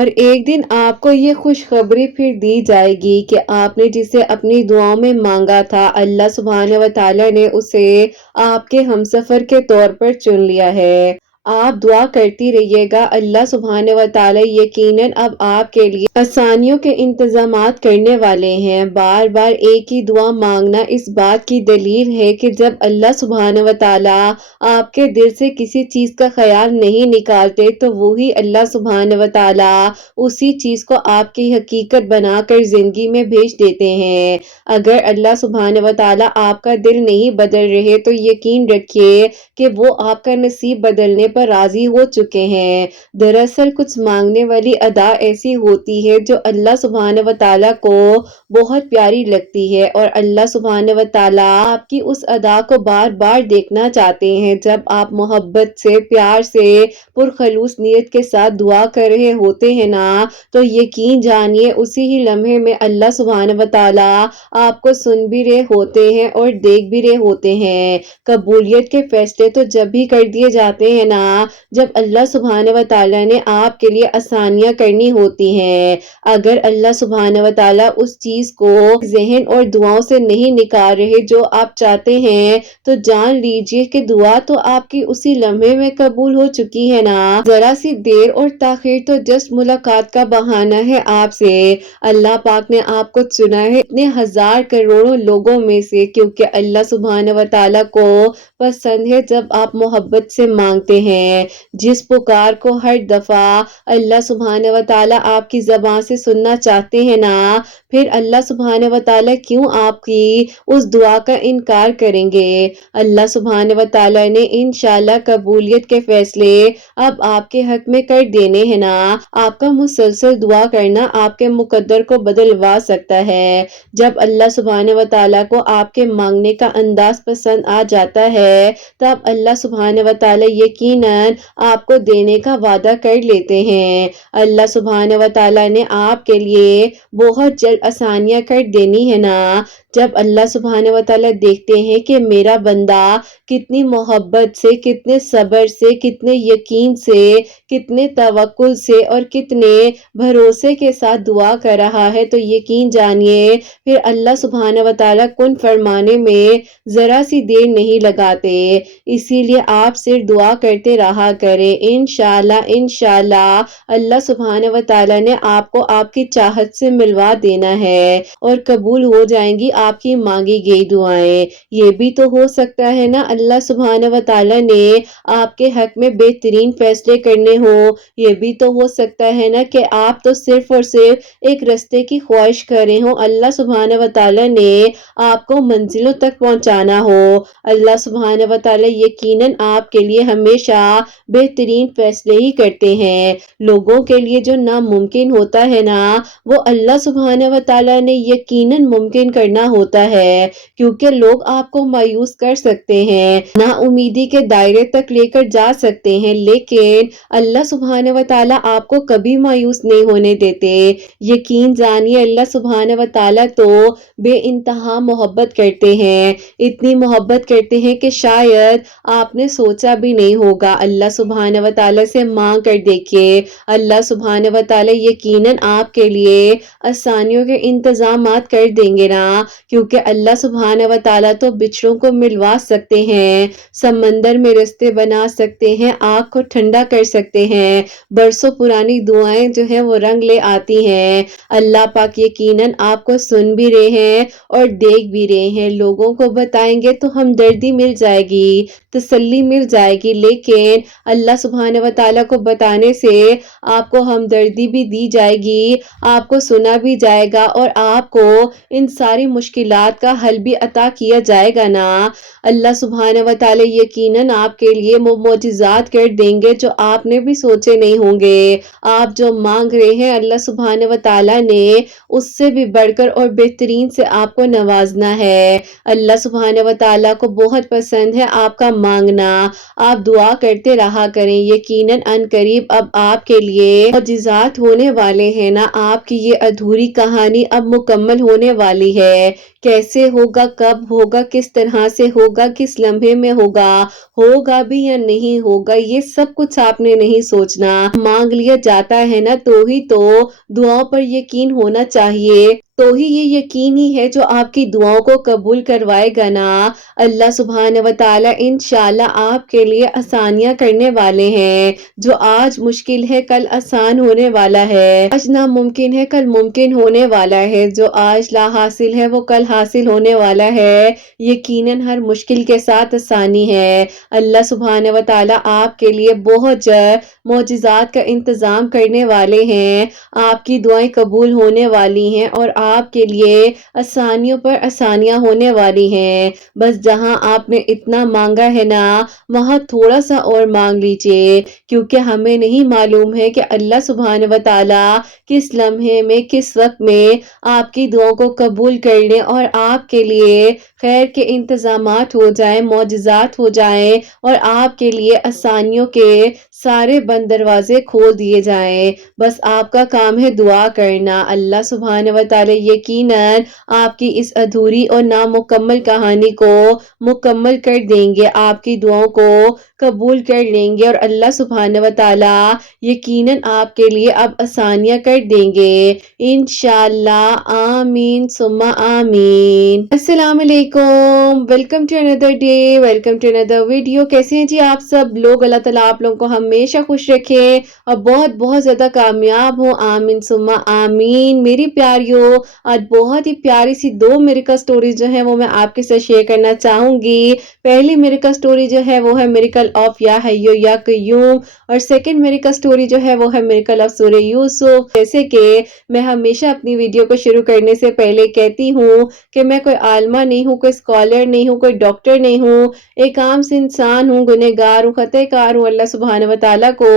اور ایک دن آپ کو یہ خوشخبری پھر دی جائے گی کہ آپ نے جسے اپنی دعاؤں میں مانگا تھا اللہ سبحانہ و تعالیٰ نے اسے آپ کے ہمسفر کے طور پر چن لیا ہے۔ آپ دعا کرتی رہیے گا، اللہ سبحانہ و تعالیٰ یقیناً اب آپ کے لیے آسانیوں کے انتظامات کرنے والے ہیں۔ بار بار ایک ہی دعا مانگنا اس بات کی دلیل ہے کہ جب اللہ سبحانہ و تعالیٰ آپ کے دل سے کسی چیز کا خیال نہیں نکالتے تو وہی اللہ سبحانہ و تعالیٰ اسی چیز کو آپ کی حقیقت بنا کر زندگی میں بھیج دیتے ہیں۔ اگر اللہ سبحانہ و تعالیٰ آپ کا دل نہیں بدل رہے تو یقین رکھیے کہ وہ آپ کا نصیب بدلنے پر راضی ہو چکے ہیں۔ دراصل کچھ مانگنے والی ادا ایسی ہوتی ہے جو اللہ سبحانہ و تعالیٰ کو بہت پیاری لگتی ہے، اور اللہ سبحانہ و تعالیٰ آپ کی اس ادا کو بار بار دیکھنا چاہتے ہیں۔ جب آپ محبت سے، پیار سے، پرخلوص نیت کے ساتھ دعا کر رہے ہوتے ہیں نا، تو یقین جانیے اسی ہی لمحے میں اللہ سبحانہ و تعالیٰ آپ کو سن بھی رہے ہوتے ہیں اور دیکھ بھی رہے ہوتے ہیں۔ قبولیت کے فیصلے تو جب بھی کر دیے جاتے ہیں نا جب اللہ سبحانہ و تعالیٰ نے آپ کے لیے آسانیاں کرنی ہوتی ہیں۔ اگر اللہ سبحانہ و تعالیٰ اس چیز کو ذہن اور دعاؤں سے نہیں نکال رہے جو آپ چاہتے ہیں تو جان لیجیے کہ دعا تو آپ کی اسی لمحے میں قبول ہو چکی ہے نا۔ ذرا سی دیر اور تاخیر تو جس ملاقات کا بہانہ ہے آپ سے۔ اللہ پاک نے آپ کو چنا ہے اتنے ہزار کروڑوں لوگوں میں سے، کیونکہ اللہ سبحانہ و تعالیٰ کو پسند ہے جب آپ محبت سے مانگتے ہیں۔ جس پکار کو ہر دفعہ اللہ سبحانہ و تعالیٰ آپ کی زبان سے سننا چاہتے ہیں نا، پھر اللہ سبحانہ و تعالیٰ کیوں آپ کی اس دعا کا انکار کریں گے۔ اللہ سبحانہ و تعالیٰ نے انشاءاللہ قبولیت کے فیصلے اب آپ کے حق میں کر دینے ہیں نا۔ آپ کا مسلسل دعا کرنا آپ کے مقدر کو بدلوا سکتا ہے۔ جب اللہ سبحانہ و تعالیٰ کو آپ کے مانگنے کا انداز پسند آ جاتا ہے تب اللہ سبحانہ و تعالیٰ یقیناً آپ کو دینے کا وعدہ کر لیتے ہیں۔ اللہ سبحانہ و تعالیٰ نے آپ کے لیے بہت جلد آسانیاں کر دینی ہے نا۔ جب اللہ سبحانہ و تعالیٰ دیکھتے ہیں کہ میرا بندہ کتنی محبت سے، کتنے صبر سے، کتنے یقین سے، کتنے توکل سے اور کتنے بھروسے کے ساتھ دعا کر رہا ہے تو یقین جانیے پھر اللہ سبحانہ و تعالیٰ کن فرمانے میں ذرا سی دیر نہیں لگاتے۔ اسی لیے آپ صرف دعا کرتے رہا کریں، انشاءاللہ انشاءاللہ اللہ سبحانہ و تعالیٰ نے آپ کو آپ کی چاہت سے ملوا دینا ہے اور قبول ہو جائیں گی آپ کی مانگی گئی دعائیں۔ یہ بھی تو ہو سکتا ہے نا اللہ سبحانہ و تعالیٰ نے آپ کے حق میں بہترین فیصلے کرنے ہوں۔ یہ بھی تو ہو سکتا ہے نا کہ آپ تو صرف اور صرف ایک رستے کی خواہش کر رہے ہوں، اللہ سبحانہ و تعالیٰ نے آپ کو منزلوں تک پہنچانا ہو۔ اللہ سبحانہ و تعالیٰ یقیناً آپ کے لیے ہمیشہ بہترین فیصلے ہی کرتے ہیں۔ لوگوں کے لیے جو ناممکن ہوتا ہے نا وہ اللہ سبحانہ و تعالیٰ نے یقیناً ممکن کرنا ہوتا ہے، کیونکہ لوگ آپ کو مایوس کر سکتے ہیں، نا امیدی کے دائرے تک لے کر جا سکتے ہیں، لیکن اللہ سبحانہ و تعالیٰ آپ کو کبھی مایوس نہیں ہونے دیتے۔ یقین جانیے اللہ سبحانہ و تعالیٰ تو بے انتہا محبت کرتے ہیں، اتنی محبت کرتے ہیں کہ شاید آپ نے سوچا بھی نہیں ہوگا۔ اللہ سبحانہ و تعالیٰ سے مانگ کر دیکھیے، اللہ سبحانہ و تعالیٰ یقیناً آپ کے لیے آسانیوں کے انتظامات کر دیں گے نا، کیونکہ اللہ سبحانہ و تعالیٰ تو بچھڑوں کو ملوا سکتے ہیں، سمندر میں رستے بنا سکتے ہیں، آگ کو ٹھنڈا کر سکتے ہیں، برسوں پرانی دعائیں جو ہیں وہ رنگ لے آتی ہیں۔ اللہ پاک یقیناً آپ کو سن بھی رہے ہیں اور دیکھ بھی رہے ہیں۔ لوگوں کو بتائیں گے تو ہمدردی مل جائے گی، تسلی مل جائے گی، لیکن اللہ سبحانہ و تعالیٰ کو بتانے سے آپ کو ہمدردی بھی دی جائے گی، آپ کو سنا بھی جائے گا اور آپ کو ان ساری مشکلات کا حل بھی عطا کیا جائے گا نا۔ اللہ سبحانہ و تعالیٰ یقیناً آپ کے لیے وہ معجزات کر دیں گے جو آپ نے بھی سوچے نہیں ہوں گے۔ آپ جو مانگ رہے ہیں اللہ سبحانہ و تعالیٰ نے اس سے بھی بڑھ کر اور بہترین سے آپ کو نوازنا ہے۔ اللہ سبحانہ و تعالیٰ کو بہت پسند ہے آپ کا مانگنا۔ آپ دعا کرتے رہا کریں، یقیناً ان قریب اب آپ کے لیے معجزات ہونے والے ہیں نا۔ آپ کی یہ ادھوری کہانی اب مکمل ہونے والی ہے، कैसे होगा, कब होगा, किस तरह से होगा, किस लम्हे में होगा भी या नहीं होगा, ये सब कुछ आपने नहीं सोचना। मांग लिया जाता है ना, तो ही तो दुआओं पर यकीन होना चाहिए, तो ही ये यकीन ही है जो आपकी दुआओं को कबूल करवाएगा ना। अल्लाह सुब्हान व तआला इंशाल्लाह आपके लिए आसानियां करने वाले हैं। जो आज मुश्किल है कल आसान होने वाला है, आज नामुमकिन है कल मुमकिन होने वाला है, जो आज ला हासिल है वो कल हासिल होने वाला है। यकीनन हर मुश्किल के साथ आसानी है। अल्लाह सुब्हान व तआला आपके लिए बहुत मौजिज़ात का इंतजाम करने वाले हैं। आपकी दुआएं कबूल होने वाली हैं और आपके लिए आसानियों पर आसानियां होने वाली हैं। बस जहां आपने इतना मांगा है ना, वहां थोड़ा सा और मांग लीजिए, क्योंकि हमें नहीं मालूम है कि अल्लाह सुब्हान व तआला किस लम्हे में, किस वक्त में आपकी दुआओं को कबूल कर ले और आपके लिए खैर के इंतजामात हो जाएं, मौजिज़ात हो जाएं और आपके लिए आसानियों के सारे बंद दरवाजे खोल दिए जाएं। बस आपका काम है दुआ करना। अल्लाह सुब्हान व तआला यकीनन आपकी इस अधूरी और नामुकम्मल कहानी को मुकम्मल कर देंगे, आपकी दुआओं को कबूल कर लेंगे और अल्लाह सुब्हान व तआला यकीनन आपके लिए अब आसानियां कर देंगे इंशाअल्लाह। आमीन सुम्मा आमीन। अस्सलाम वालेकुम, welcome to another day, welcome to another video. कैसे हैं जी आप सब लोग? अल्लाह ताला आप लोगों को हमेशा खुश रखे और बहुत बहुत ज्यादा कामयाब हो। आमीन सुम्मा आमीन। मेरी प्यारियों, आज बहुत ही प्यारी सी दो मिरेकल स्टोरी जो है वो मैं आपके साथ शेयर करना चाहूंगी। पहली मिरेकल स्टोरी जो है वो है मिरेकल ऑफ या हय्यो या कय्यूम और सेकंड मिरेकल स्टोरी जो है वो है मिरेकल ऑफ सूरह यूसुफ। जैसे कि मैं हमेशा अपनी वीडियो को शुरू करने से पहले कहती हूँ कि मैं कोई आलमा नहीं हूँ, कोई स्कॉलर नहीं हूँ, कोई डॉक्टर नहीं हूँ, एक आम से इंसान हूँ, गुनहगार हूँ, खतकार हूँ। अल्लाह सुब्हान व तआला को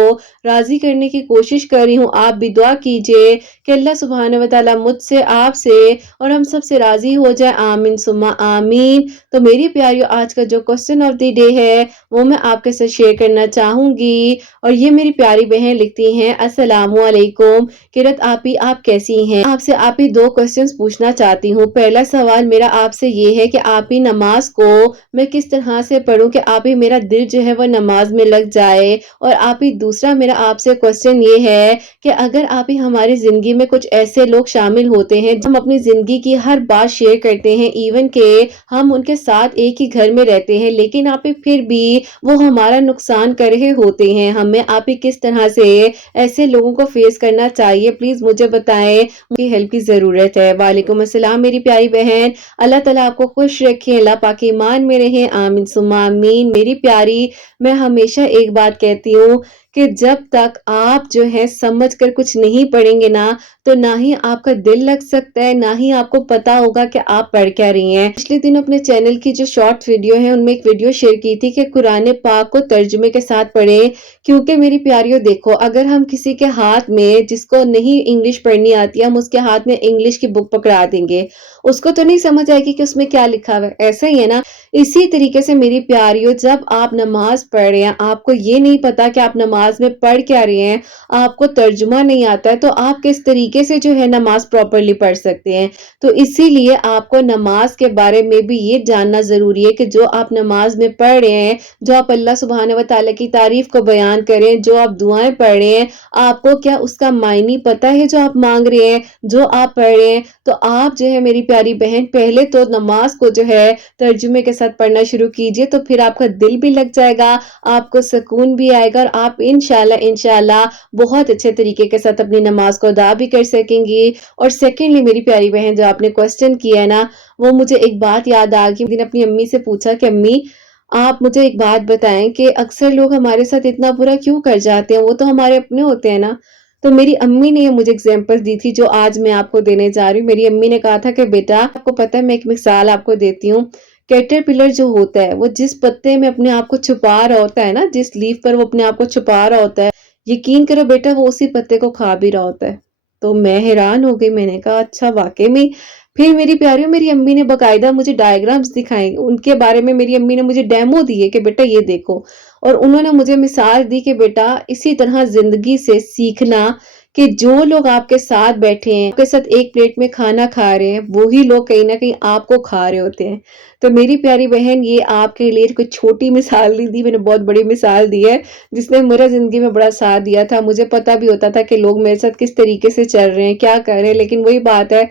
राजी करने की कोशिश कर रही हूँ। आप भी दुआ कीजिए कि अल्लाह सुब्हान व तआला मुझसे, आपसे और हम सब से राजी हो जाए। आमीन सुम्मा आमीन। तो मेरी प्यारियों, आज का जो क्वेश्चन ऑफ द डे है वो मैं आपके साथ शेयर करना चाहूंगी और ये मेरी प्यारी बहन लिखती हैं, अस्सलामु अलैकुम किरत आपी, आप कैसी हैं? आपसे आप ही दो क्वेश्चंस पूछना चाहती हूँ। पहला सवाल मेरा आपसे ये है कि आप ही नमाज को मैं किस तरह से पढ़ूं कि आप ही मेरा दिल जो है वो नमाज में लग जाए। और आप ही दूसरा मेरा आपसे क्वेश्चन ये है कि अगर आप ही हमारी जिंदगी में कुछ ऐसे लोग शामिल होते हैं, हम अपनी जिंदगी की हर बात शेयर करते हैं, इवन के हम उनके साथ एक ही घर में रहते हैं, लेकिन आप ही फिर भी वो हमारा नुकसान कर रहे होते हैं, हमें आप ही किस तरह से ऐसे लोगों को फेस करना चाहिए, प्लीज मुझे बताएं, मुझे हेल्प की जरूरत है। वालेकुम अस्सलाम मेरी प्यारी बहन, अल्लाह ताला आपको खुश रखे, अल्लाह पाक ईमान में रहे। आमीन सुम्मा आमीन। मेरी प्यारी, मैं हमेशा एक बात कहती हूँ कि जब तक आप जो है समझ कर कुछ नहीं पढ़ेंगे ना, तो ना ही आपका दिल लग सकता है, ना ही आपको पता होगा कि आप पढ़ क्या रही हैं। पिछले दिन अपने चैनल की जो शॉर्ट वीडियो है उनमें एक वीडियो शेयर की थी कि कुरान पाक को तर्जुमे के साथ पढ़ें, क्योंकि मेरी प्यारियों देखो, अगर हम किसी के हाथ में, जिसको नहीं इंग्लिश पढ़नी आती है, हम उसके हाथ में इंग्लिश की बुक पकड़ा देंगे, उसको तो नहीं समझ आएगी कि उसमें क्या लिखा हुआ है। ऐसा ही है ना, इसी तरीके से मेरी प्यारियों, जब आप नमाज पढ़ रहे हैं, आपको ये नहीं पता कि आप नमाज में पढ़ क्या रहे हैं, आपको तर्जुमा नहीं आता है, तो आप किस तरीके से जो है नमाज प्रॉपरली पढ़ सकते हैं। तो इसीलिए आपको नमाज के बारे में भी ये जानना जरूरी है कि जो आप नमाज में पढ़ रहे हैं, जो आप अल्लाह सुब्हान व तआला की तारीफ को बयान करें, जो आप दुआएं पढ़ रहे हैं, आपको क्या उसका मायने पता है जो आप मांग रहे हैं, जो आप पढ़ रहे हैं। तो आप जो है मेरी प्यारी बहन, पहले तो नमाज को जो है तर्जुमे के साथ पढ़ना शुरू कीजिए, तो फिर आपका दिल भी लग जाएगा, आपको सुकून भी आएगा और आप इंशाल्लाह इंशाल्लाह बहुत अच्छे तरीके के साथ अपनी नमाज को अदा भी कर सकेंगी। और सेकेंडली मेरी प्यारी बहन, जो आपने क्वेश्चन किया है ना, वो मुझे एक बात याद आ गई। दिन अपनी अम्मी से पूछा कि अम्मी, आप मुझे एक बात बताएं कि अक्सर लोग हमारे साथ इतना बुरा क्यों कर जाते हैं, वो तो हमारे अपने होते हैं ना। तो मेरी अम्मी ने मुझे एग्जांपल दी थी जो आज मैं आपको देने जा रही हूँ। मेरी अम्मी ने कहा था कि बेटा, आपको पता है, मैं एक मिसाल आपको देती हूँ। कैटरपिलर जो होता है, वो जिस पत्ते में अपने आप को छुपा रहा होता है ना, जिस लीफ पर वो अपने आप को छुपा रहा होता है, यकीन करो बेटा, वो उसी पत्ते को खा भी रहा होता है। तो मैं हैरान हो गई, मैंने कहा अच्छा वाकई में। फिर मेरी प्यारी, मेरी अम्मी ने बकायदा मुझे डायग्राम्स दिखाए, उनके बारे में मेरी अम्मी ने मुझे डेमो दिए कि बेटा ये देखो, और उन्होंने मुझे मिसाल दी कि बेटा इसी तरह जिंदगी से सीखना کہ جو لوگ آپ کے ساتھ بیٹھے ہیں، آپ کے ساتھ ایک پلیٹ میں کھانا کھا رہے ہیں، وہی لوگ کہیں نہ کہیں آپ کو کھا رہے ہوتے ہیں۔ تو میری پیاری بہن، یہ آپ کے لیے کوئی چھوٹی مثال نہیں دی، میں نے بہت بڑی مثال دی ہے، جس نے میرا زندگی میں بڑا ساتھ دیا تھا۔ مجھے پتا بھی ہوتا تھا کہ لوگ میرے ساتھ کس طریقے سے چل رہے ہیں، کیا کر رہے ہیں، لیکن وہی بات ہے،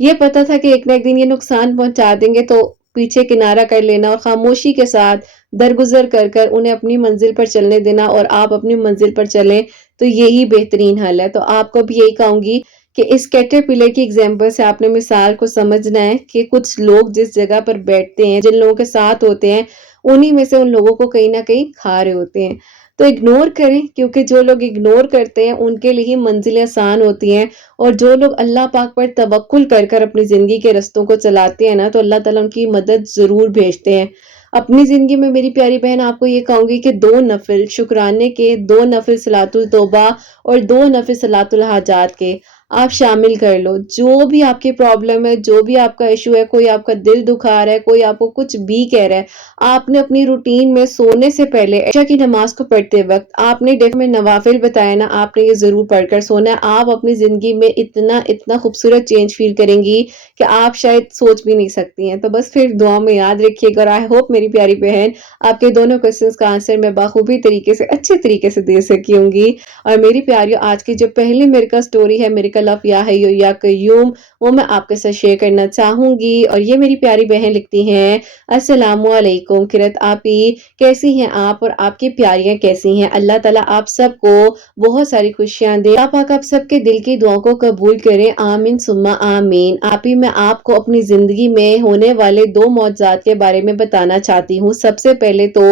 یہ پتا تھا کہ ایک نہ ایک دن یہ نقصان پہنچا دیں گے، تو پیچھے کنارہ کر لینا اور خاموشی کے ساتھ درگزر کر کر انہیں اپنی منزل پر چلنے دینا، اور آپ اپنی منزل پر چلیں، تو یہی بہترین حل ہے۔ تو آپ کو بھی یہی کہوں گی کہ اس کیٹرپلر کی ایگزامپل سے آپ نے مثال کو سمجھنا ہے کہ کچھ لوگ جس جگہ پر بیٹھتے ہیں، جن لوگوں کے ساتھ ہوتے ہیں، انہی میں سے ان لوگوں کو کہیں نہ کہیں کھا رہے ہوتے ہیں۔ تو اگنور کریں، کیونکہ جو لوگ اگنور کرتے ہیں ان کے لیے ہی منزلیں آسان ہوتی ہیں، اور جو لوگ اللہ پاک پر توکل کر کر اپنی زندگی کے رستوں کو چلاتے ہیں نا، تو اللہ تعالیٰ ان کی مدد ضرور بھیجتے ہیں۔ اپنی زندگی میں میری پیاری بہن آپ کو یہ کہوں گی کہ 2 نفل شکرانے کے، 2 نفل صلاۃ التوبہ اور 2 نفل صلاۃ الحاجات کے آپ شامل کر لو۔ جو بھی آپ کی پرابلم ہے، جو بھی آپ کا ایشو ہے، کوئی آپ کا دل دکھا رہا ہے، کوئی آپ کو کچھ بھی کہہ رہا ہے، آپ نے اپنی روٹین میں سونے سے پہلے عشاء کی نماز کو پڑھتے وقت آپ نے ڈیک میں نوافل بتایا نا، آپ نے یہ ضرور پڑھ کر سونا ہے۔ آپ اپنی زندگی میں اتنا خوبصورت چینج فیل کریں گی کہ آپ شاید سوچ بھی نہیں سکتی ہیں۔ تو بس پھر دعا میں یاد رکھیے گا، اور آئی ہوپ میری پیاری بہن آپ کے دونوں کوسچنز کا آنسر میں بخوبی طریقے سے، اچھے طریقے سے دے سکی ہوں گی۔ اور میری پیاریو، آج کی جو پہلی میرکل سٹوری ہے، میرکل آف یا حیو یا قیوم، وہ میں آپ کے ساتھ شیئر کرنا چاہوں گی۔ اور یہ میری پیاری بہن لکھتی ہیں، السلام علیکم خیرت آپی، کیسی ہیں آپ اور آپ کی پیاریاں کیسی ہیں؟ اللہ تعالیٰ آپ سب کو بہت ساری خوشیاں دے، اللہ پاک آپ سب کے دل کی دعاؤں کو قبول کریں، آمین ثم آمین۔ آپی، میں آپ کو اپنی زندگی میں ہونے والے 2 معجزات کے بارے میں بتانا چاہتی ہوں۔ سب سے پہلے تو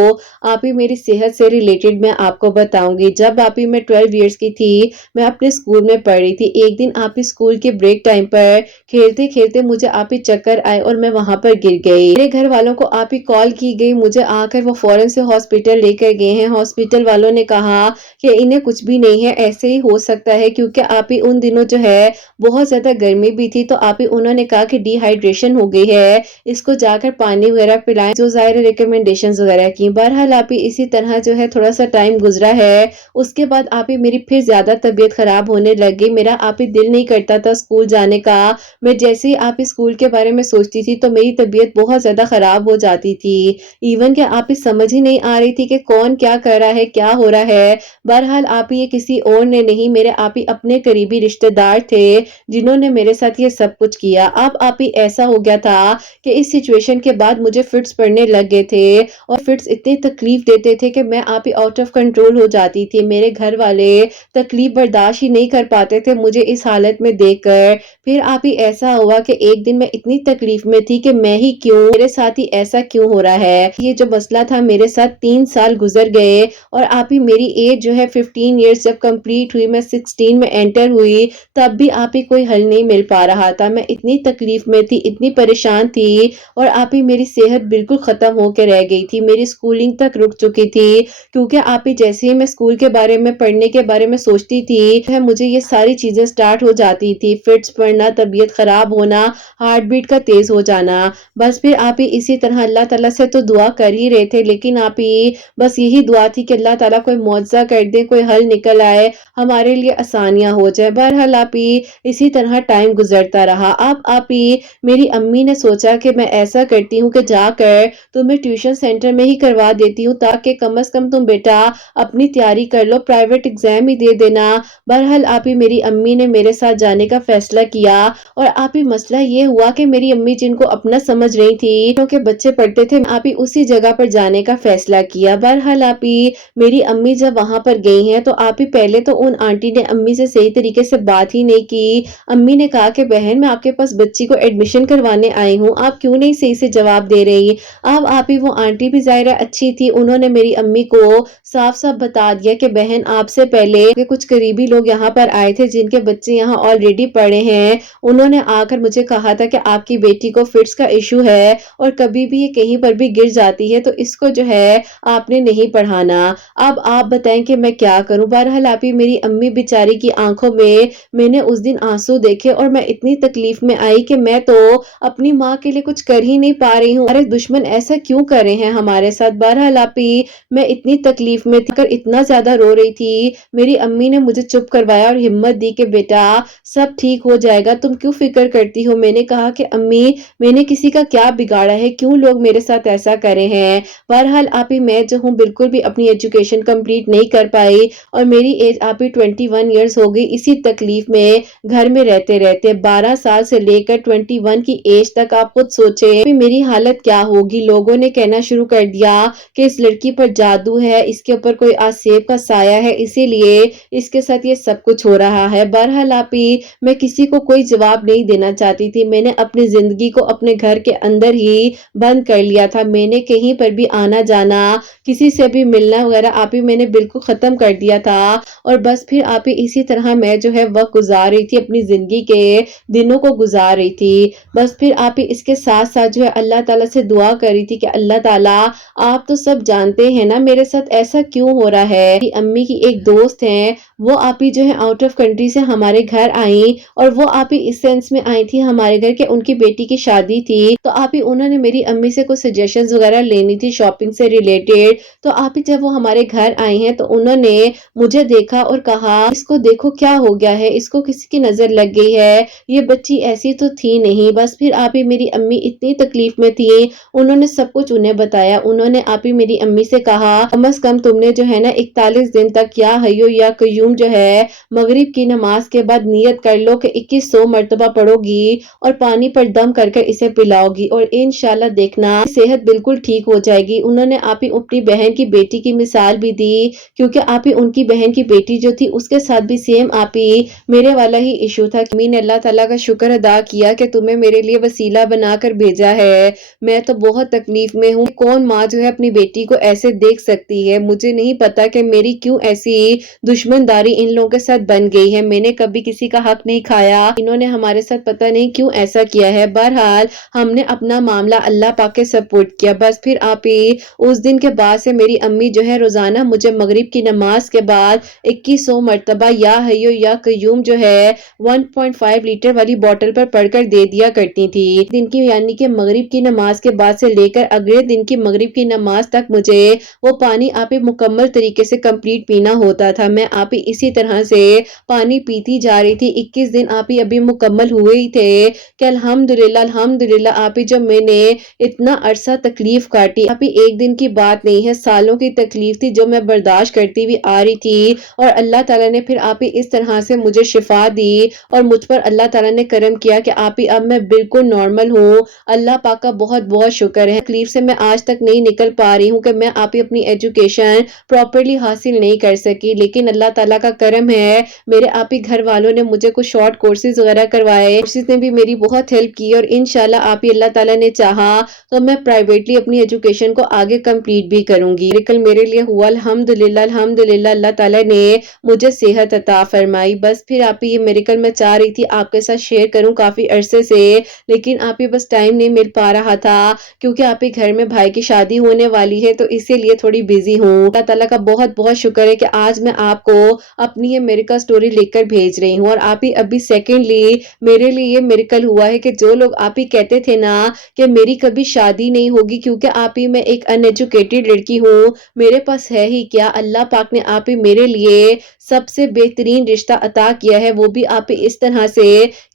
آپی میری صحت سے ریلیٹڈ میں آپ کو بتاؤں گی۔ جب آپی میں 12 ایئرس کی تھی، میں اپنے اسکول میں پڑھ رہی تھی۔ ایک دن آپی اسکول کے بریک ٹائم پر کھیلتے کھیلتے مجھے آپی چکر آئے اور میں وہاں پر گر گئی۔ میرے گھر والوں کو آپی کال کی گئی، مجھے آ کر وہ فوراً سے ہاسپٹل لے کر گئے ہیں۔ ہاسپٹل والوں نے کہا کہ انہیں کچھ بھی نہیں ہے، ایسے ہی ہو سکتا ہے، کیونکہ آپی ان دنوں جو ہے بہت زیادہ گرمی بھی تھی، تو آپی انہوں نے کہا کہ ڈی ہائیڈریشن ہو گئی ہے، اس کو جا کر پانی وغیرہ پلائیں، جو ظاہر ریکمنڈیشنز وغیرہ کی۔ بہرحال آپی اسی طرح جو ہے تھوڑا سا ٹائم گزرا ہے، اس کے بعد آپی میری پھر زیادہ طبیعت خراب ہونے لگ گئی۔ میرا آپی دل نہیں کرتا تھا اسکول جانے کا، میں جیسے ہی آپی اسکول کے بارے میں سوچتی تھی تو میری طبیعت بہت زیادہ خراب ہو جاتی تھی، ایون کہ آپی سمجھ ہی نہیں آ رہی تھی کہ کون کیا کر رہا ہے، کیا ہو رہا ہے۔ بہرحال آپی یہ کسی اور نے نہیں، میرے آپی اپنے قریبی رشتہ دار تھے جنہوں نے میرے ساتھ یہ سب کچھ کیا۔ اب آپی ایسا ہو گیا تھا کہ اس سچویشن کے بعد مجھے فٹس پڑنے لگ گئے تھے، اور فٹس اتنے تکلیف دیتے تھے کہ میں آپی آؤٹ آف کنٹرول ہو جاتی تھی۔ میرے گھر والے تکلیف برداشت ہی نہیں کر پاتے تھے مجھے اس حالت میں دیکھ کر۔ پھر آپی ایسا ہوا کہ ایک دن میں اتنی تکلیف میں تھی کہ میں ہی کیوں، میرے ساتھ ہی ایسا کیوں ہو رہا ہے۔ یہ جو مسئلہ تھا میرے ساتھ 3 سال گزر گئے، اور آپی میری ایج جو ہے 15 ایئرس جب کمپلیٹ ہوئی، میں 16 میں انٹر ہوئی، تب بھی آپی کوئی حل نہیں مل پا رہا تھا۔ میں اتنی تکلیف میں تھی، اتنی پریشان تھی، اور آپی میری صحت بالکل ختم ہو کے رہ گئی تھی، میری اسکولنگ تک رک چکی تھی، کیونکہ آپی جیسے ہی میں اسکول کے بارے میں، پڑھنے کے بارے میں سوچتی تھی، مجھے یہ ساری چیزیں سٹارٹ ہو جاتی تھی، فٹس پڑنا، طبیعت خراب ہونا، ہارٹ بیٹ کا تیز ہو جانا۔ بس پھر آپی اسی طرح اللہ تعالیٰ سے تو دعا کر ہی رہے تھے، لیکن آپی بس یہی دعا تھی کہ اللہ تعالیٰ کوئی معجزہ کر دے، کوئی حل نکل آئے، ہمارے لیے آسانیاں ہو جائے۔ بہرحال آپی اسی طرح ٹائم گزرتا رہا۔ اب آپی میری امی نے سوچا کہ میں ایسا کرتی ہوں کہ جا کر تمہیں ٹیوشن سینٹر میں ہی کروا دیتی ہوں، تاکہ کم از کم تم بیٹا اپنی تیاری کر لو، پرائیویٹ ایگزام ہی دے دینا۔ بہرحال آپی میری امی نے میرے ساتھ جانے کا فیصلہ کیا، اور آپی مسئلہ یہ ہوا کہ میری امی جن کو اپنا سمجھ رہی تھی کیونکہ بچے پڑھتے تھے، آپی اسی جگہ پر جانے کا فیصلہ کیا۔ بہرحال آپی میری امی جب وہاں پر گئی ہیں، تو آپی پہلے تو ان آنٹی نے امی سے صحیح طریقے سے بات ہی نہیں کی۔ امی نے کہا کہ بہن میں آپ کے پاس بچی کو ایڈمیشن کروانے آئی ہوں، آپ کیوں نہیں صحیح سے جواب دے رہی۔ اب آپی وہ آنٹی بھی ظاہر اچھی تھی، انہوں نے میری امی کو صاف صاف بتا دیا کہ بہن آپ سے پہلے کچھ قریبی لوگ یہاں پر آئے تھے جن کے بچے बच्चे यहाँ ऑलरेडी पढ़े हैं। उन्होंने आकर मुझे कहा था कि आपकी बेटी को फिट्स का इशू है और कभी भी ये कहीं पर भी गिर जाती है, तो इसको जो है आपने नहीं पढ़ाना। अब आप बताएं कि मैं क्या करूं। बहरहाल आप ही मेरी अम्मी बेचारी की आंखों में मैंने उस दिन आंसू देखे और मैं इतनी तकलीफ में आई कि मैं तो अपनी माँ के लिए कुछ कर ही नहीं पा रही हूँ। अरे दुश्मन ऐसा क्यों कर रहे हैं हमारे साथ। बहरहाल आप ही मैं इतनी तकलीफ में थी, इतना ज्यादा रो रही थी। मेरी अम्मी ने मुझे चुप करवाया और हिम्मत दी कि बेटा सब ठीक हो जाएगा, तुम क्यों फिक्र करती हो। मैंने कहा कि अम्मी मैंने किसी का क्या बिगाड़ा है, क्यों लोग मेरे साथ ऐसा करे हैं। बहरहाल आप ही मैं जो हूँ बिल्कुल भी अपनी एजुकेशन कंप्लीट नहीं कर पाई और मेरी एज आप ही 21 ईयर्स हो गई इसी तकलीफ में घर में रहते रहते। 12 साल से लेकर 21 की एज तक आप खुद सोचे मेरी हालत क्या होगी। लोगों ने कहना शुरू कर दिया कि इस लड़की पर जादू है, इसके ऊपर कोई आसेब का साया है, इसीलिए इसके साथ ये सब कुछ हो रहा है। बहरहाल आप ही मैं किसी को कोई जवाब नहीं देना चाहती थी। मैंने अपनी जिंदगी को अपने घर के अंदर ही बंद कर लिया था। मैंने कहीं पर भी आना जाना, किसी से भी मिलना वगैरह आप ही मैंने बिल्कुल खत्म कर दिया था। और बस फिर आप ही इसी तरह मैं जो है वक्त गुजार रही थी, अपनी जिंदगी के दिनों को गुजार रही थी। बस फिर आप ही इसके साथ साथ जो है अल्लाह ताला से दुआ कर रही थी कि अल्लाह ताला आप तो सब जानते हैं ना मेरे साथ ऐसा क्यों हो रहा है। मेरी अम्मी की एक दोस्त है, वो आप ही जो है आउट ऑफ कंट्री से हमारे घर आई और वो आप ही इस सेंस में आई थी हमारे घर के उनकी बेटी की शादी थी, तो आप ही उन्होंने मेरी अम्मी से कुछ सजेशंस वगैरह लेनी थी शॉपिंग से रिलेटेड। तो आप ही जब वो हमारे घर आई हैं तो उन्होंने मुझे देखा और कहा इसको देखो क्या हो गया है, इसको किसी की नजर लग गई है, ये बच्ची ऐसी तो थी नहीं। बस फिर आप ही मेरी अम्मी इतनी तकलीफ में थी, उन्होंने सब कुछ उन्हें बताया। उन्होंने आप ही मेरी अम्मी से कहा कम से कम तुमने जो है ना 41 दिन तक या हय्यो या कय्यूम जो है मगरिब की नमाज के बाद नियत कर लो कि 2100 मर्तबा पढ़ोगी और पानी पर दम करके इसे पिलाओगी और इंशाल्लाह देखना सेहत बिल्कुल ठीक हो जाएगी। उन्होंने आप ही अपनी बहन की बेटी की मिसाल भी दी, क्योंकि आप ही उनकी बहन की बेटी जो थी उसके साथ भी सेम आप ही मेरे वाला ही इशू था। मैंने अल्लाह ताला का शुक्र अदा किया कि तुम्हें मेरे लिए वसीला बनाकर भेजा है। मैं तो बहुत तकलीफ में हूँ। कौन माँ जो है अपनी बेटी को ऐसे देख सकती है। मुझे नहीं पता कि मेरी क्यों ऐसी दुश्मनदारी इन लोगों के साथ बन गई है। मैंने कभी किसी का हक नहीं खाया, इन्होंने हमारे साथ पता नहीं क्यों ऐसा किया है। बहरहाल हमने अपना मामला अल्लाह पाक के सपोर्ट किया। बस फिर आप ही उस दिन के बाद से मेरी अम्मी जो है रोजाना मुझे मगरिब की नमाज के बाद 2100 मर्तबा या हय्यो या कय्यूम जो है 1.5 लीटर वाली बोतल पर पढ़कर दे दिया करती थी। दिन की यानी कि मगरिब की नमाज के बाद से लेकर अगले दिन की मगरिब की नमाज तक मुझे वो पानी आप ही मुकम्मल तरीके से कंप्लीट पीना होता था। मैं आप ही इसी तरह से पानी पीती जा रही थी। 21 दिन आप ही अभी मुकम्मल हुए ही थे कि अल्हम्दुलिल्लाह अल्हम्दुलिल्लाह आप ही जब मैंने इतना अरसा तकलीफ काटी, आप ही एक दिन की बात नहीं है, सालों की तकलीफ थी जो मैं बर्दाश्त करती हुई आ रही थी। और अल्लाह ताला ने फिर आप ही इस तरह से मुझे शिफा दी और मुझ पर अल्लाह ताला ने करम किया कि आप ही अब मैं बिल्कुल नॉर्मल हूँ। अल्लाह पाक का बहुत बहुत शुक्र है। तकलीफ से मैं आज तक नहीं निकल पा रही हूँ कि मैं आप ही अपनी एजुकेशन प्रॉपरली हासिल नहीं कर सकी, लेकिन अल्लाह ताला का करम है, मेरे आप ही घर वालों ने मुझे कुछ शॉर्ट कोर्सेज वगैरह करवाए, कोर्सेज ने भी मेरी बहुत हेल्प की और इंशाल्लाह आप ही अल्लाह ताला ने चाहा तो मैं प्राइवेटली अपनी एजुकेशन को आगे कंप्लीट भी करूंगी। कल मेरे लिए हुआ अल्हम्दुलिल्लाह अल्हम्दुलिल्लाह, अल्लाह ताला ने मुझे सेहत अता फरमाई। बस फिर आप ही ये मेरिकल मैं चाह रही थी आपके साथ शेयर करूं काफी अरसे से, लेकिन आप ही बस टाइम नहीं मिल पा रहा था क्योंकि आप ही घर में भाई की शादी होने वाली है तो इसीलिए थोड़ी बिजी हूँ। अल्लाह ताला का बहुत बहुत शुक्र है कि आज मैं आपको अपनी ये मेरिकल स्टोरी लेकर भेज रही हूँ। और आप ही अभी सेकेंडली मेरे लिए ये मेरिकल हुआ है कि जो लोग आप ही कहते थे ना कि मेरी कभी शादी नहीं होगी क्योंकि आप ही मैं एक अनएजुकेटेड लड़की हूँ, मेरे पास है ही क्या, अल्लाह पाक ने आप ही मेरे लिए सबसे बेहतरीन रिश्ता अता किया है। वो भी आप ही इस तरह से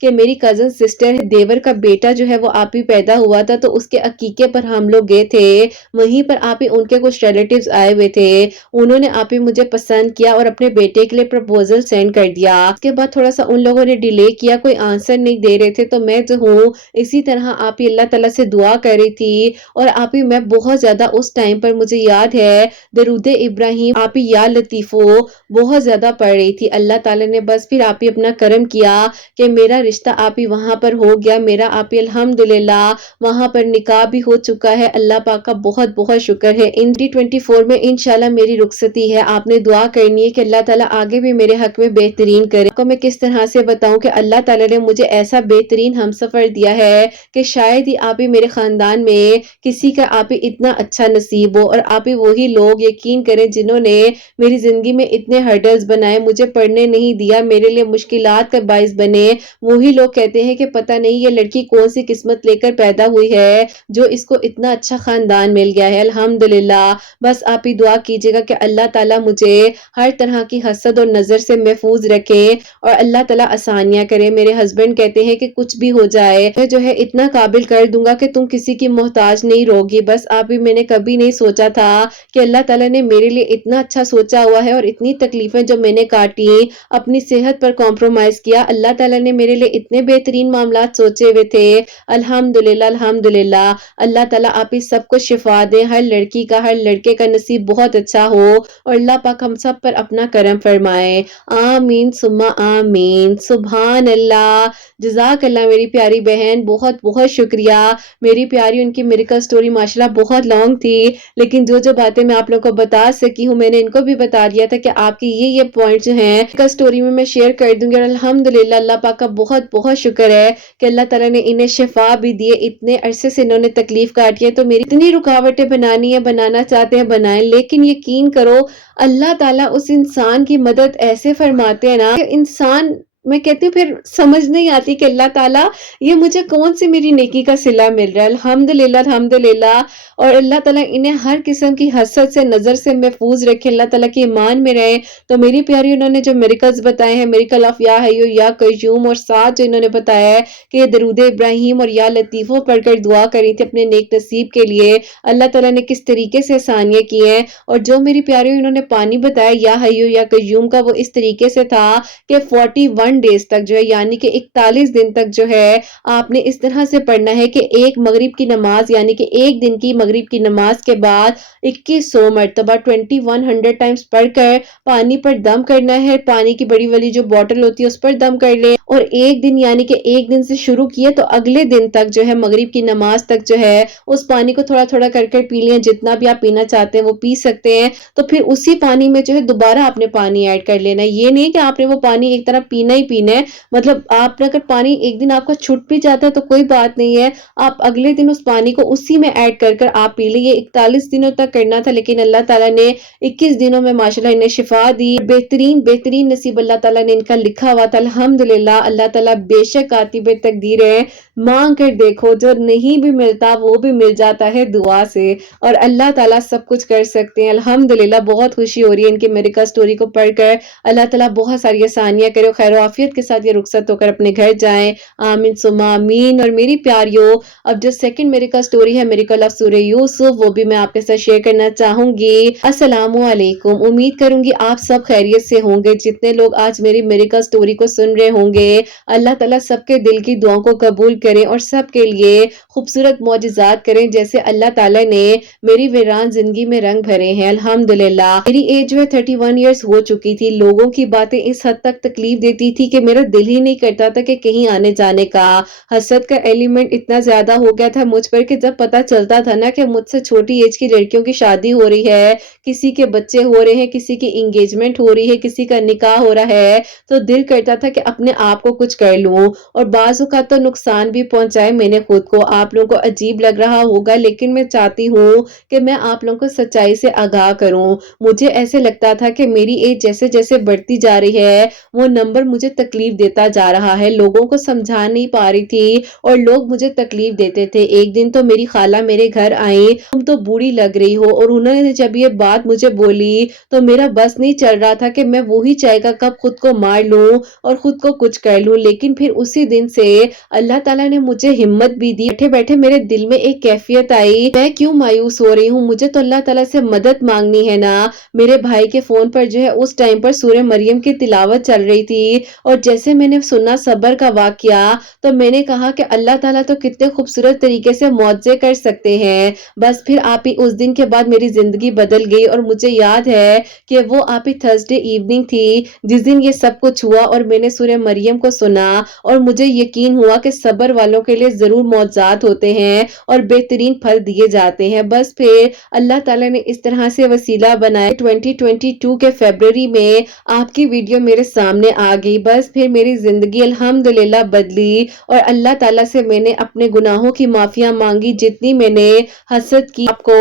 कि मेरी कजन सिस्टर देवर का बेटा जो है वो आप ही पैदा हुआ था तो उसके अकीके पर हम लोग गए थे, वहीं पर आप ही उनके कुछ रिलेटिव्स आए हुए थे, उन्होंने आप ही मुझे पसंद किया और अपने बेटे के लिए प्रपोजल सेंड कर दिया। उसके बाद थोड़ा सा उन लोगों ने डिले किया, कोई आंसर नहीं दे रहे थे, तो मैं जो हूँ इसी तरह आप ही अल्लाह ताला से दुआ कर रही थी और आप ही मैं बहुत ज्यादा उस टाइम पर मुझे याद है दरूदे इब्राहिम आप ही या लतीफो बहुत ज्यादा पढ़ रही थी। अल्लाह ताला ने बस फिर आप ही अपना करम किया कि मेरा रिश्ता आप ही वहां पर हो गया, मेरा आप ही अल्हम्दुलिल्लाह वहां पर निकाह भी हो चुका है। अल्लाह पाक का बहुत बहुत शुक्र है। इन 2024 में इंशाल्लाह मेरी रुखसती है, आपने दुआ करनी है कि अल्लाह ताला आगे भी मेरे हक में बेहतरीन करे। को मैं किस तरह से बताऊं कि अल्लाह ताला ने मुझे ऐसा बेहतरीन हमसफर दिया है कि शायद ही आप ही मेरे खानदान में किसी का आप ही इतना अच्छा नसीब हो, और आप ही वही लोग यकीन करें जिन्होंने मेरी जिंदगी में इतने हर्डल्स बनाए, मुझे पढ़ने नहीं दिया, मेरे लिए मुश्किलात का बाइस बने। वही लोग कहते हैं कि पता नहीं ये लड़की कौन सी किस्मत लेकर पैदा हुई है जो इसको इतना अच्छा खानदान मिल गया है। अल्हम्दुलिल्लाह। बस आप ही दुआ कीजिएगा कि अल्लाह ताला मुझे हर तरह की हसद और नजर से महफूज रखे और अल्लाह ताला आसानियां करे। मेरे हस्बैंड कहते हैं कि कुछ भी हो जाए मैं जो है इतना काबिल कर दूंगा कि तुम किसी की मोहताज नहीं रहोगी। बस आप भी मैंने कभी नहीं सोचा था कि अल्लाह ताला ने मेरे लिए इतना अच्छा सोचा हुआ है, और इतनी तकलीफें जो मैंने काटी, अपनी सेहत पर कॉम्प्रोमाइज किया, अल्लाह ताला ने मेरे लिए इतने बेहतरीन मामलात सोचे हुए थे। अल्हम्दुलिल्लाह अल्हम्दुलिल्लाह। अल्लाह ताला आप ही सबको शिफा दे, हर लड़की का हर लड़के का नसीब बहुत अच्छा हो, और अल्लाह पाक हम सब पर अपना करम फरमाए। आमीन सुम्मा आमीन। सुभान अल्लाह। जज़ाक अल्लाह मेरी प्यारी बहन, बहुत बहुत शुक्रिया। मेरी प्यारी उनकी मिरेकल स्टोरी माशाल्लाह बहुत लॉन्ग थी, लेकिन जो जो बातें मैं आप लोगों को बता सकी हूँ मैंने इनको भी बता दिया था कि आपकी ये पॉइंट जो हैं मिरेकल स्टोरी में मैं शेयर कर दूंगी। और अल्हम्दुलिल्लाह अल्लाह पाक का बहुत बहुत शुक्र है कि अल्लाह ताला ने इन्हें शिफा भी दिए। इतने अरसे से इन्होंने तकलीफ काटी है, तो मेरी इतनी रुकावटें बनानी है, बनाना चाहते हैं बनाएं, लेकिन यकीन करो अल्लाह ताला उस इंसान की मदद ऐसे फरमाते हैं ना कि इंसान, मैं कहती हूँ फिर समझ नहीं आती कि अल्लाह ताला ये मुझे कौन सी मेरी नेकी का सिला मिल रहा है। अल्हम्दुलिल्लाह अल्हम्दुलिल्लाह। और अल्लाह ताला इन्हें हर किस्म की हसद से नजर से महफूज रखे, अल्लाह ताला के ईमान में रहे। तो मेरी प्यारी उन्होंने जो मिरेकल्स बताए हैं, मिरेकल ऑफ या हय्यू या कय्यूम, और साथ जो इन्होंने बताया है कि दरूद इब्राहिम और या लतीफों पढ़कर दुआ करी थी अपने नेक नसीब के लिए, अल्लाह ताला ने किस तरीके से आसानियां की हैं। और जो मेरी प्यारी उन्होंने पानी बताया या हय्यू या कय्यूम का, वो इस तरीके से था कि 41 डेज तक जो है, यानी कि 41 दिन तक जो है आपने इस तरह से पढ़ना है कि एक मगरिब की नमाज, यानी कि एक दिन की मगरिब की नमाज के बाद 2100 मरतबा 2100 टाइम्स पढ़कर पानी पर दम करना है। पानी की बड़ी वाली जो बोतल होती है उस पर दम कर ले, और एक दिन यानी कि एक दिन से शुरू किए तो अगले दिन तक जो है मगरिब की नमाज तक जो है उस पानी को थोड़ा थोड़ा कर कर पी लें। जितना भी आप पीना चाहते हैं वो पी सकते हैं। तो फिर उसी पानी में जो है दोबारा आपने पानी ऐड कर लेना है। ये नहीं कि आपने वो पानी एक तरह पीना ही पीना है, मतलब आपने अगर पानी एक दिन आपका छूट भी जाता है तो कोई बात नहीं है, आप अगले दिन उस पानी को उसी में ऐड कर कर आप पी लें। ये 41 दिनों तक करना था, लेकिन अल्लाह ताला ने 21 दिनों में माशाल्लाह इन्हें शिफा दी। बेहतरीन बेहतरीन नसीब अल्लाह ताला ने इनका लिखा हुआ था। अल्हम्दुलिल्लाह। अल्लाह ताला बेशक कातिबे तकदीर है, मांग कर देखो जो नहीं भी मिलता वो भी मिल जाता है दुआ से, और अल्लाह ताला सब कुछ कर सकते हैं। अल्हम्दुलिल्लाह। बहुत खुशी हो रही है इनकी मिरेकल स्टोरी को पढ़कर। अल्लाह ताला बहुत सारी आसानियां करे, खैर आफियत के साथ ये रुखसत होकर अपने घर जाएं। आमीन सुम्मा आमीन। और मेरी प्यारियों, अब जो सेकंड मिरेकल स्टोरी है मिरेकल ऑफ सूरह यूसुफ, वो भी मैं आपके साथ शेयर करना चाहूंगी। अस्सलामु अलैकुम। उम्मीद करूंगी आप सब खैरियत से होंगे। जितने लोग आज मेरी मिरेकल स्टोरी को सुन रहे होंगे, अल्लाह ताला सबके दिल की दुआओं को कबूल करें और सबके लिए खूबसूरत मौजिज़ात करें, जैसे अल्लाह ताला ने मेरी वीरान जिंदगी में रंग भरे हैं। अल्हम्दुलिल्लाह। मेरी एज जो है 31 ईयर्स हो चुकी थी। लोगों की बातें इस हद तक तकलीफ देती थी कि मेरा दिल ही नहीं करता था कि कहीं आने जाने का। हसद का एलिमेंट इतना ज्यादा हो गया था मुझ पर कि जब पता चलता था ना कि मुझसे छोटी एज की लड़कियों की शादी हो रही है, किसी के बच्चे हो रहे हैं, किसी की एंगेजमेंट हो रही है, किसी का निकाह हो रहा है, तो दिल करता था कि अपने आप को कुछ कर लूं, और बाज़ औक़ात तो नुकसान भी पहुंचाए मैंने खुद को। आप लोगों को अजीब लग रहा होगा, लेकिन मैं चाहती हूँ कि मैं आप लोगों को सच्चाई से आगाह करूं। मुझे ऐसे लगता था कि मेरी एज जैसे जैसे बढ़ती जा रही है वो नंबर मुझे तकलीफ देता जा रहा है। लोगों को समझा नहीं पा रही थी और लोग मुझे तकलीफ देते थे। एक दिन तो मेरी खाला मेरे घर आई, तुम तो बूढ़ी लग रही हो, और उन्होंने जब ये बात मुझे बोली तो मेरा बस नहीं चल रहा था कि मैं वही चाय का कप खुद को मार लूं और खुद को कुछ कर लूं। लेकिन फिर उसी दिन से अल्लाह ताला ने मुझे हिम्मत भी दी। बैठे बैठे मेरे दिल में एक कैफियत आई, मैं क्यों मायूस हो रही हूँ, मुझे तो अल्लाह ताला से मदद मांगनी है ना। मेरे भाई के फोन पर जो है उस टाइम पर सूरह मरियम की तिलावत चल रही थी, और जैसे मैंने सुना सबर का वाकया, तो मैंने कहा कि अल्लाह ताला तो कितने खूबसूरत तरीके से मौजज़े कर सकते हैं। बस फिर आप ही उस दिन के बाद मेरी जिंदगी बदल गई। और मुझे याद है कि वो आप ही थर्सडे इवनिंग थी जिस दिन ये सब कुछ हुआ, और मैंने सूरह मरियम مریم کو سنا اور مجھے یقین ہوا کہ صبر والوں کے لیے ضرور معجزات ہوتے ہیں اور بہترین پھل دیے جاتے ہیں۔ بس پھر اللہ تعالیٰ نے اس طرح سے وسیلہ بنایا 2022 کے فیبروری میں آپ کی ویڈیو میرے سامنے آ گئی۔ بس پھر میری زندگی الحمدللہ بدلی اور اللہ تعالیٰ سے میں نے اپنے گناہوں کی معافیاں مانگی، جتنی میں نے حسد کی آپ کو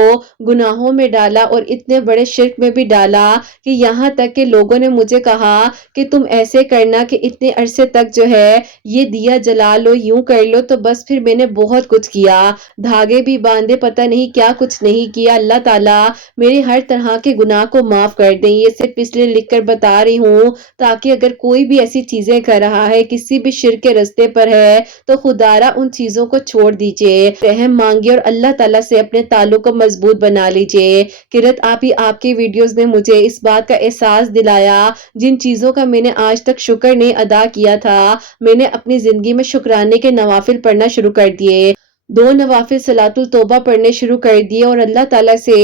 گناہوں میں ڈالا اور اتنے بڑے شرک میں بھی ڈالا کہ یہاں تک کہ لوگوں نے مجھے کہا کہ تم ایسے کرنا کہ اتنے عرصے تک جو ہے یہ دیا جلا لو، یوں کر لو۔ تو بس پھر میں نے بہت کچھ کیا، دھاگے بھی باندھے، پتہ نہیں کیا کچھ نہیں کیا۔ اللہ تعالیٰ میرے ہر طرح کے گناہ کو معاف کر دیں۔ یہ صرف اس لیے لکھ کر بتا رہی ہوں تاکہ اگر کوئی بھی ایسی چیزیں کر رہا ہے، کسی بھی شرک کے رستے پر ہے، تو خدارا ان چیزوں کو چھوڑ دیجئے، رحم مانگے اور اللہ تعالیٰ سے اپنے تعلق کو مضبوط بنا لیجئے۔ قرت آپ کی ویڈیوز نے مجھے اس بات کا احساس دلایا، جن چیزوں کا میں نے آج تک شکر نہیں ادا کیا تھا، میں نے اپنی زندگی میں شکرانے کے نوافل پڑھنا شروع کر دیے۔ 2 نوافل صلاۃ التوبہ پڑھنے شروع کر دیے اور اللہ تعالیٰ سے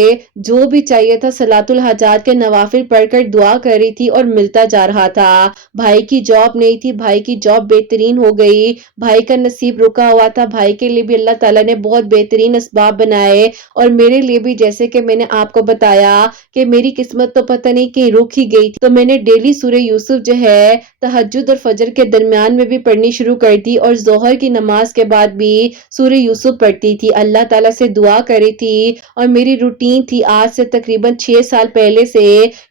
جو بھی چاہیے تھا صلاۃ الحاجات کے نوافل پڑھ کر دعا کر رہی تھی اور ملتا جا رہا تھا۔ بھائی کی جاب نہیں تھی، بھائی کی جاب بہترین ہو گئی۔ بھائی کا نصیب رکا ہوا تھا، بھائی کے لیے بھی اللہ تعالیٰ نے بہت بہترین اسباب بنائے اور میرے لیے بھی، جیسے کہ میں نے آپ کو بتایا کہ میری قسمت تو پتہ نہیں کہیں رک ہی گئی تھی، تو میں نے ڈیلی سورہ یوسف جو ہے تہجد اور فجر کے درمیان میں بھی پڑھنی شروع کر دی اور ظہر کی نماز کے بعد بھی سورہ یوسف پڑھتی تھی، اللہ تعالیٰ سے دعا کری تھی اور میری روٹین تھی آج سے تقریباً 6 سال پہلے سے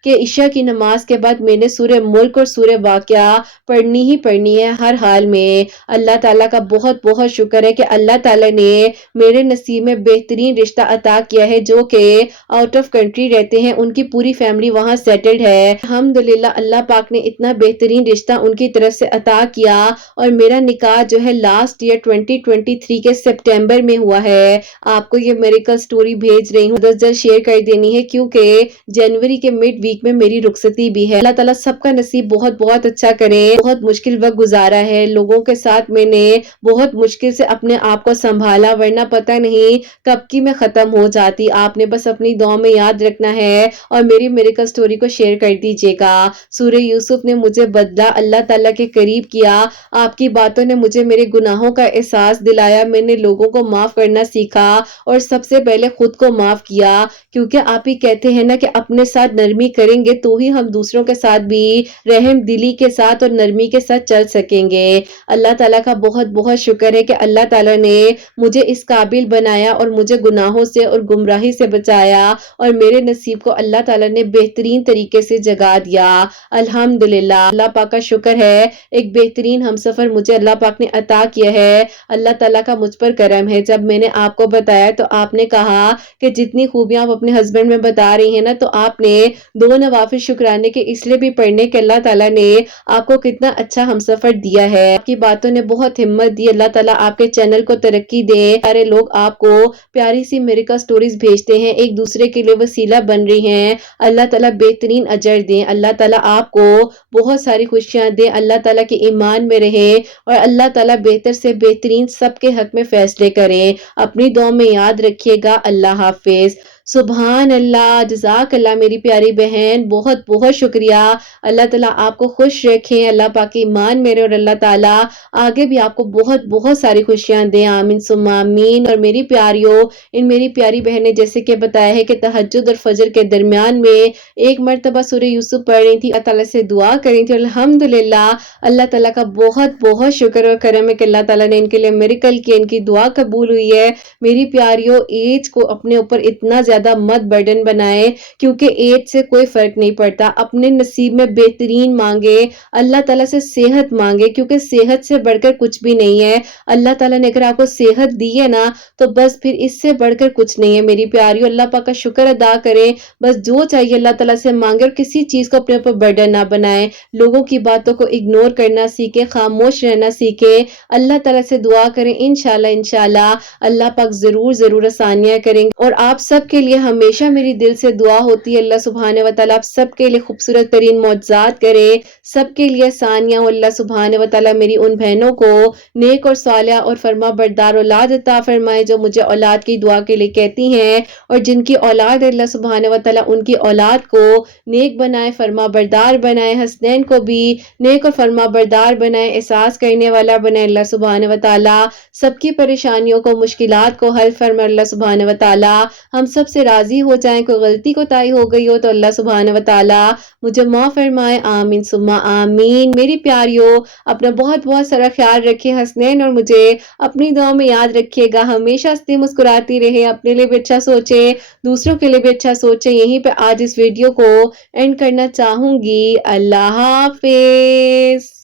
کہ عشاء کی نماز کے بعد میں نے سورہ ملک اور سورہ واقعہ پڑھنی ہی پڑھنی ہے ہر حال میں۔ اللہ تعالیٰ کا بہت بہت شکر ہے کہ اللہ تعالیٰ نے میرے نصیب میں بہترین رشتہ عطا کیا ہے، جو کہ آؤٹ آف کنٹری رہتے ہیں، ان کی پوری فیملی وہاں سیٹلڈ ہے۔ الحمدللہ اللہ پاک نے اتنا بہترین رشتہ ان کی طرف سے عطا کیا اور میرا نکاح جو ہے لاسٹ ایئر 2023 کے سپٹمبر میں ہوا ہے۔ آپ کو یہ میریکل سٹوری بھیج رہی ہوں، جلد شیئر کر دینی ہے کیونکہ جنوری کے مڈ ویک میں میری رخصتی بھی ہے۔ اللہ تعالیٰ سب کا نصیب بہت بہت اچھا کرے۔ بہت مشکل وقت گزارا ہے، لوگوں کے ساتھ میں نے بہت مشکل سے اپنے آپ کو سنبھالا، ورنہ پتہ نہیں کب کی میں ختم ہو جاتی۔ آپ نے بس اپنی دعاؤں میں یاد رکھنا ہے اور میری میریکل سٹوری کو شیئر کر دیجیے گا۔ سورہ یوسف نے مجھے بدلا، اللہ تعالیٰ کے قریب کیا، آپ کی باتوں نے مجھے میرے گناہوں کا احساس دلایا، میں نے لوگوں کو معاف کرنا سیکھا اور سب سے پہلے خود کو معاف کیا، کیونکہ آپ ہی کہتے ہیں نا کہ اپنے ساتھ نرمی کریں گے تو ہی ہم دوسروں کے ساتھ بھی رحم دلی کے ساتھ اور نرمی کے ساتھ چل سکیں گے۔ اللہ تعالیٰ کا بہت بہت شکر ہے کہ اللہ تعالیٰ نے مجھے اس قابل بنایا اور مجھے گناہوں سے اور گمراہی سے بچایا اور میرے نصیب کو اللہ تعالیٰ نے بہترین طریقے سے جگا دیا۔ الحمدللہ اللہ پاک کا شکر ہے، ایک بہترین ہمسفر مجھے اللہ پاک نے عطا کیا ہے۔ اللہ تعالیٰ کا مجھ پر کرم ہے۔ جب میں نے آپ کو بتایا تو آپ نے کہا کہ جتنی خوبیاں آپ اپنے ہسبینڈ میں بتا رہی ہیں نا، تو آپ نے 2 نوافل شکرانے کے اس لیے بھی پڑھنے کہ اللہ تعالیٰ نے آپ کو کتنا اچھا ہمسفر دیا ہے۔ آپ کی باتوں نے بہت ہمت دی، اللہ تعالیٰ آپ کے چینل کو ترقی دے۔ سارے لوگ آپ کو پیاری سی میریکل سٹوریز بھیجتے ہیں، ایک دوسرے کے لیے وسیلہ بن رہی ہیں، اللہ تعالیٰ بہترین اجر دیں، اللہ تعالیٰ آپ کو بہت ساری خوشیاں دیں، اللہ تعالیٰ کے ایمان میں رہیں اور اللہ تعالیٰ بہتر سے بہترین سب کے حق میں فیصلے کریں۔ اپنی دعاؤں میں یاد رکھیے گا۔ اللہ حافظ۔ سبحان اللہ، جزاک اللہ میری پیاری بہن، بہت بہت شکریہ۔ اللہ تعالیٰ آپ کو خوش رکھیں، اللہ پاک کی ایمان میرے اور اللہ تعالیٰ آگے بھی آپ کو بہت بہت ساری خوشیاں دیں، آمین ثم آمین۔ اور میری پیاریوں، ان میری پیاری بہنیں جیسے کہ بتایا ہے کہ تہجد اور فجر کے درمیان میں ایک مرتبہ سورہ یوسف پڑھ رہی تھی، اللہ تعالیٰ سے دعا کر رہی تھی، الحمدللہ اللہ تعالیٰ کا بہت بہت شکر اور کرم ہے کہ اللہ تعالیٰ نے ان کے لیے میریکل کیا، ان کی دعا قبول ہوئی ہے۔ میری پیاریوں، ایج کو اپنے اوپر اتنا زیادہ مت برڈن بنائے، کیونکہ ایج سے کوئی فرق نہیں پڑتا، اپنے نصیب میں بہترین مانگے، اللہ تعالیٰ سے صحت مانگے، کیونکہ صحت سے بڑھ کر کچھ بھی نہیں ہے۔ اللہ تعالیٰ نے اگر آپ کو صحت دی ہے نا، تو بس پھر اس سے بڑھ کر کچھ نہیں ہے۔ میری پیاریوں، اللہ پاک کا شکر ادا کریں، بس جو چاہیے اللہ تعالیٰ سے مانگے اور کسی چیز کو اپنے اوپر برڈن نہ بنائیں، لوگوں کی باتوں کو اگنور کرنا سیکھیں، خاموش رہنا سیکھیں، اللہ تعالیٰ سے دعا کریں، انشاءاللہ اللہ پاک ضرور ضرور آسانیاں کریں گے اور آپ سب کے لیے ہمیشہ میری دل سے دعا ہوتی ہے اللہ سبحانہ و تعالیٰ آپ سب کے لیے خوبصورت ترین معجزات کرے، سب کے لیے آسانیاں ہو اللہ سبحانہ و تعالیٰ میری ان بہنوں کو نیک اور صالحہ اور فرما بردار اولاد عطا فرمائے جو مجھے اولاد کی دعا کے لیے کہتی ہیں، اور جن کی اولاد ہے اللہ سبحانہ و تعالیٰ ان کی اولاد کو نیک بنائے، فرما بردار بنائے، حسنین کو بھی نیک اور فرما بردار بنائے، احساس کرنے والا بنائے اللہ سبحانہ و تعالیٰ، سب کی پریشانیوں کو مشکلات کو حل فرمائے اللہ سبحانہ و تعالیٰ، ہم سب سے راضی ہو جائیں، کوئی غلطی کوتاہی ہو گئی ہو تو اللہ سبحانہ و تعالیٰ مجھے معاف فرمائے، آمین ثم آمین۔ میری پیاریو اپنا بہت بہت سارا خیال رکھے، حسنین اور مجھے اپنی دعاؤں میں یاد رکھیے گا، ہمیشہ ہنستی مسکراتی رہے، اپنے لیے بھی اچھا سوچے، دوسروں کے لیے بھی اچھا سوچے۔ یہیں پہ آج اس ویڈیو کو اینڈ کرنا چاہوں گی، اللہ حافظ۔